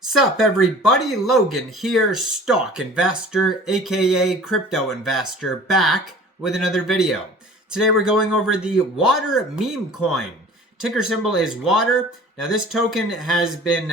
Sup everybody, Logan here, stock investor aka crypto investor, back with another video. Today we're going over the Water meme coin. Ticker symbol is Water. Now this token has been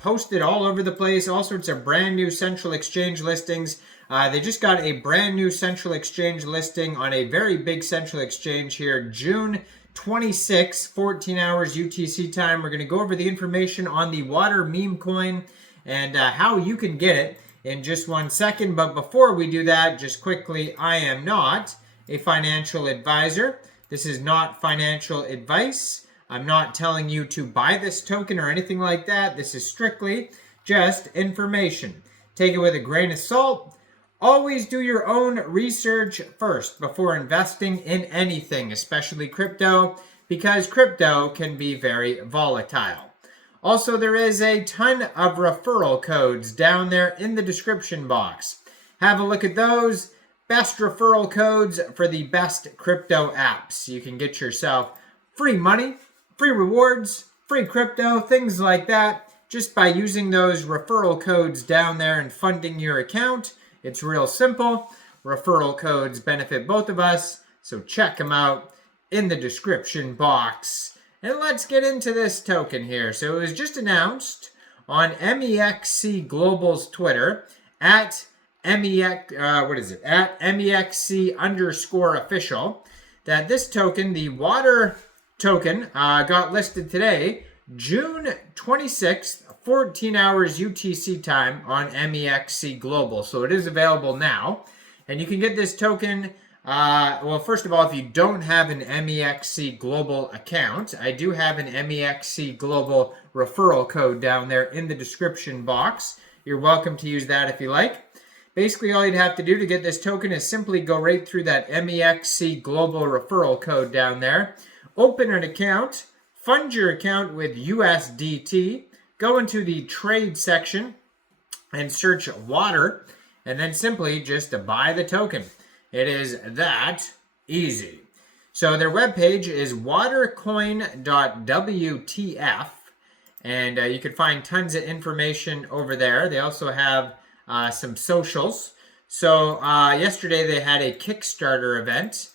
posted all over the place, all sorts of brand new central exchange listings. They just got a brand new central exchange listing on a very big central exchange here, June 26, 14 hours UTC time. We're going to go over the information on the Water meme coin and how you can get it in just 1 second. But before we do that, just quickly, I am not a financial advisor. This is not financial advice. I'm not telling you to buy this token or anything like that. This is strictly just information. Take it with a grain of salt. Always do your own research first before investing in anything, especially crypto, because crypto can be very volatile. Also, there is a ton of referral codes down there in the description box. Have a look at those. Best referral codes for the best crypto apps. You can get yourself free money, free rewards, free crypto, things like that, just by using those referral codes down there and funding your account. It's real simple. Referral codes benefit both of us, so check them out in the description box. And let's get into this token here. So it was just announced on MEXC Global's Twitter at MEXC_official that this token, the Water token, got listed today, June 26th, 14 hours UTC time on MEXC Global. So it is available now. And you can get this token, well, first of all, if you don't have an MEXC Global account, I do have an MEXC Global referral code down there in the description box. You're welcome to use that if you like. Basically, all you'd have to do to get this token is simply go right through that MEXC Global referral code down there. Open an account, fund your account with USDT, go into the trade section and search Water, and then simply just to buy the token. It is that easy. So their webpage is watercoin.wtf, and you can find tons of information over there. They also have some socials. So yesterday they had a Kickstarter event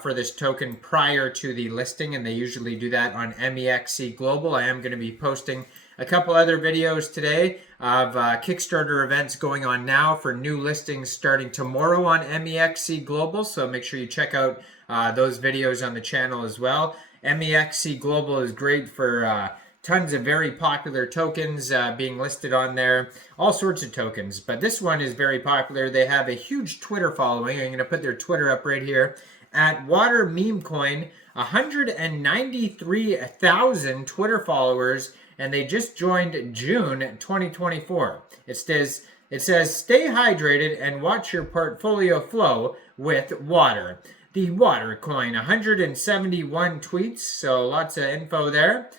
for this token prior to the listing, and they usually do that on MEXC Global. I am going to be posting a couple other videos today of Kickstarter events going on now for new listings starting tomorrow on MEXC Global, so make sure you check out those videos on the channel as well. MEXC Global is great for tons of very popular tokens being listed on there, all sorts of tokens, but this one is very popular. They have a huge Twitter following. I'm going to put their Twitter up right here at Water meme coin, 193,000 Twitter followers, and they just joined June 2024. It says, stay hydrated and watch your portfolio flow with Water. The Water coin, 171 tweets, so lots of info there.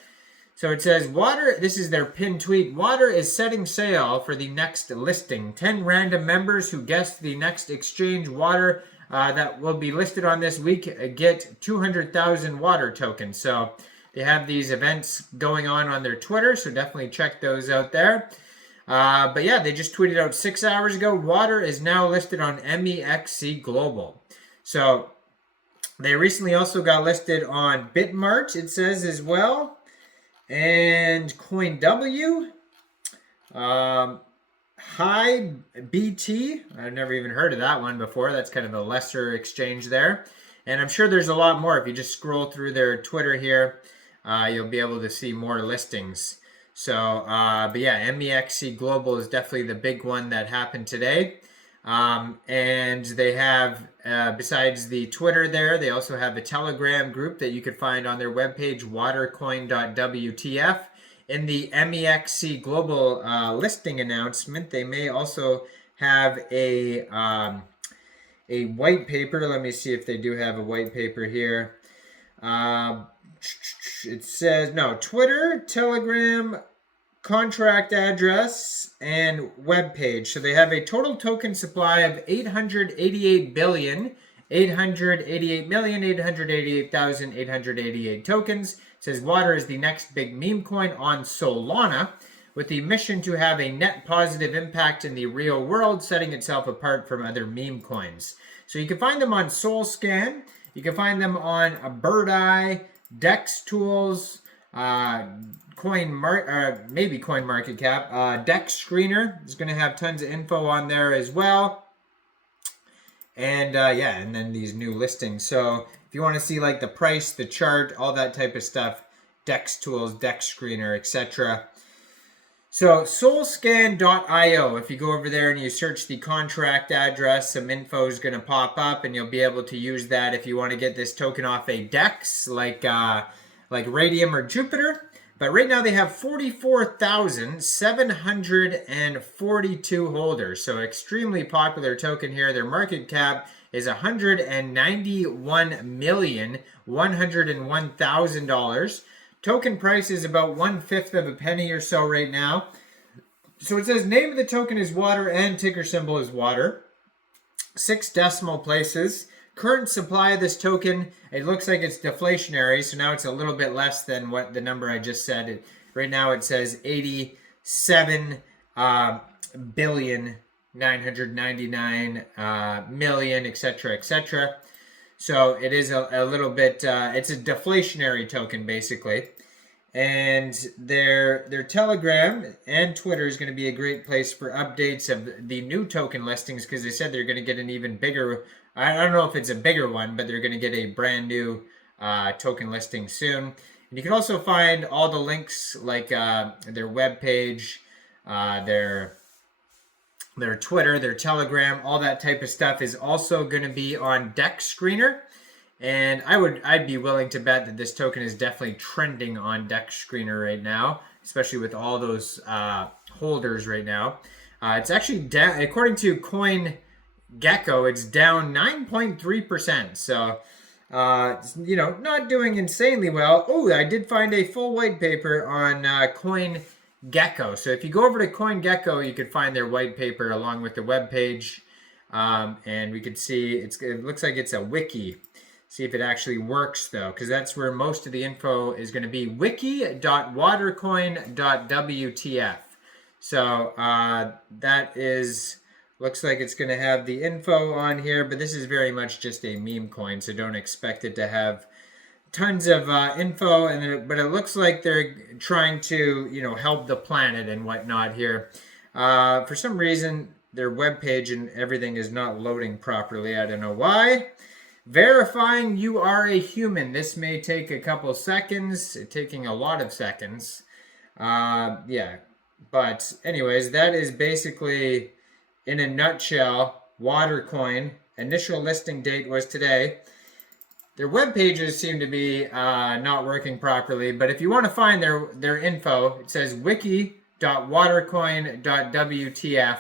So it says, Water, this is their pinned tweet, Water is setting sail for the next listing. 10 random members who guessed the next exchange Water that will be listed on this week get 200,000 Water tokens. So they have these events going on their Twitter, so definitely check those out there. But yeah, they just tweeted out 6 hours ago, Water is now listed on MEXC Global. So they recently also got listed on Bitmart, it says as well, and CoinW, Hi BT. I've never even heard of that one before. That's kind of a lesser exchange there. And I'm sure there's a lot more. If you just scroll through their Twitter here, you'll be able to see more listings. So, but yeah, MEXC Global is definitely the big one that happened today. And they have, besides the Twitter there, they also have a Telegram group that you could find on their webpage, watercoin.wtf. In the MEXC Global listing announcement, they may also have a white paper. Let me see if they do have a white paper here. It says, no, Twitter, Telegram, contract address, and web page. So they have a total token supply of 888,888,888 tokens. It says Water is the next big meme coin on Solana. with the mission to have a net positive impact in the real world, setting itself apart from other meme coins. So you can find them on SolScan. You can find them on Bird Eye, Dex Tools, maybe CoinMarketCap. Dex Screener is going to have tons of info on there as well. And and then these new listings. So if you want to see like the price, the chart, all that type of stuff, Dex Tools, Dex Screener, etc. So solscan.io, if you go over there and you search the contract address, some info is going to pop up, and you'll be able to use that if you want to get this token off a DEX like Raydium or Jupiter. But right now they have 44,742 holders. So extremely popular token here. Their market cap is $191,101,000. Token price is about 1/5 of a penny or so right now. So it says name of the token is water and ticker symbol is water. 6 decimal places. Current supply of this token, it looks like it's deflationary, so now it's a little bit less than what the number I just said. Right now it says 87,999,000,000, etc., etc. So it is a little bit, it's a deflationary token basically. And their Telegram and Twitter is going to be a great place for updates of the new token listings, because they said they're going to get an even bigger, I don't know if it's a bigger one, but they're going to get a brand new token listing soon. And you can also find all the links like their webpage, their Twitter, their Telegram, all that type of stuff is also going to be on Dex Screener. And I'd be willing to bet that this token is definitely trending on Dex Screener right now, especially with all those holders right now. It's actually down, according to CoinGecko, it's down 9.3%. So, not doing insanely well. Oh, I did find a full white paper on CoinGecko. So if you go over to CoinGecko, you could find their white paper along with the webpage. And we could see it looks like it's a wiki. See if it actually works though, because that's where most of the info is going to be. Wiki.watercoin.wtf. So that looks like it's going to have the info on here, but this is very much just a meme coin, so don't expect it to have tons of info. But it looks like they're trying to help the planet and whatnot here. For some reason, their webpage and everything is not loading properly. I don't know why. Verifying you are a human. This may take a couple seconds, taking a lot of seconds. But anyways, that is basically, in a nutshell, Watercoin. Initial listing date was today. Their web pages seem to be not working properly, but if you want to find their info, it says wiki.watercoin.wtf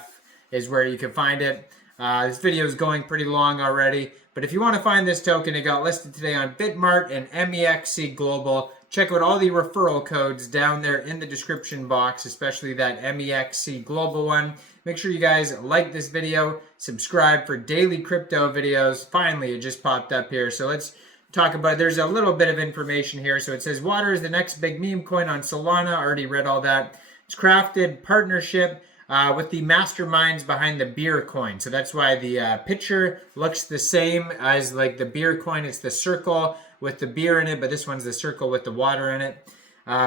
is where you can find it. This video is going pretty long already. But if you want to find this token, it got listed today on Bitmart and MEXC Global. Check out all the referral codes down there in the description box, especially that MEXC Global one. Make sure you guys like this video, subscribe for daily crypto videos. Finally, it just popped up here. So let's talk about, there's a little bit of information here. So it says water is the next big meme coin on Solana. I already read all that. It's crafted partnership with the masterminds behind the beer coin. So that's why the picture looks the same as like the beer coin. It's the circle with the beer in it, but this one's the circle with the water in it,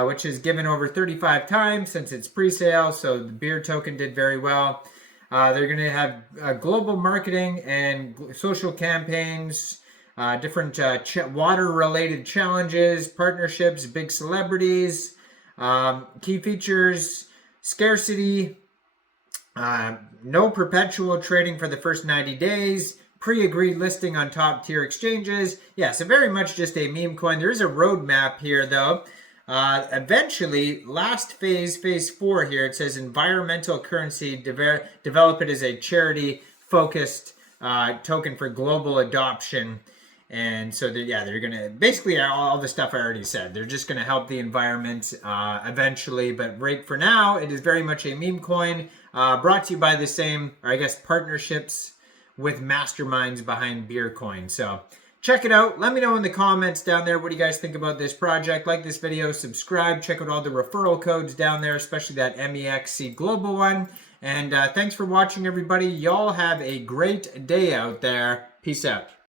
which is given over 35 times since it's pre-sale. So the beer token did very well. They're going to have global marketing and social campaigns, different water-related challenges, partnerships, big celebrities, key features, scarcity, no perpetual trading for the first 90 days, pre-agreed listing on top tier exchanges. Yeah, so very much just a meme coin. There is a roadmap here though. Eventually, last phase 4 here, it says environmental currency, develop it as a charity-focused token for global adoption. And so, they're going to, basically all the stuff I already said. They're just going to help the environment eventually. But right for now, it is very much a meme coin brought to you by the same, or I guess, partnerships with masterminds behind Beer Coin. So check it out. Let me know in the comments down there what do you guys think about this project. Like this video, subscribe, check out all the referral codes down there, especially that MEXC Global one. And thanks for watching, everybody. Y'all have a great day out there. Peace out.